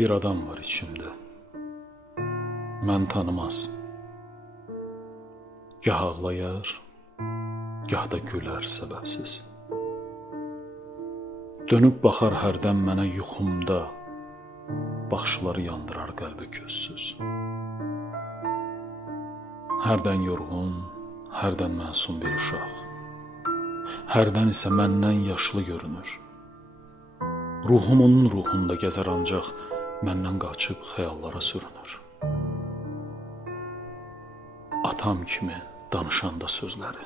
Bir adam var içimdə, mən tanımaz. Gah ağlayar, gah da gülər səbəbsiz. Dönüb baxar hərdən mənə yuxumda, baxışları yandırar qəlbi közsüz. Hərdən yorğun, hərdən məsum bir uşaq. Hərdən isə məndən yaşlı görünür. Ruhum onun ruhunda gəzər ancaq məndən qaçıb xəyallara sürünür. Atam kimi danışanda sözləri,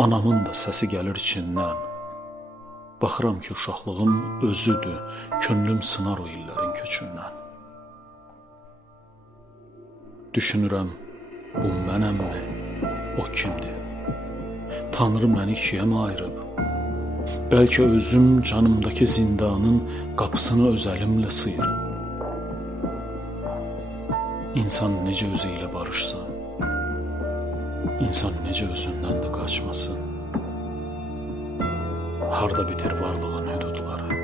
anamın da səsi gəlir içindən. Baxıram ki, uşaqlığım özüdür, könlüm sınar o illərin köçündən. Düşünürəm, bu mənəmmi, o kimdir? Tanrı məni ikiyə mi ayırıb? Bəlkə özüm canımdakı zindanın qapısını öz əlimlə sıyırım. İnsan necə özü ilə barışsa, insan necə özündən də qaçmasın. Harda bitir varlığın hüdudları?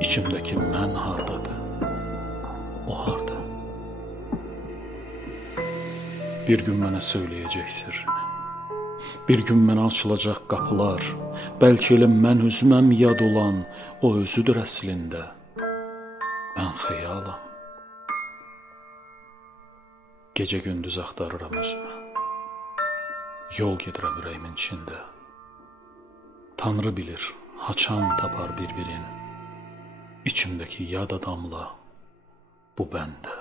İçimdəki mən hardadır? O harda? Bir gün mənə söyləyəcək sirrini. Bir gün mənə açılacaq qapılar. Bəlkə elə mən özüməm yad olan, o özüdür əslində. Mən xəyalam. Gecə gündüz axtarıram özümə. Yol gedirəm ürəyimin içində. Tanrı bilir, haçan tapar bir-birin. İçimdəki yad adamla bu bəndə.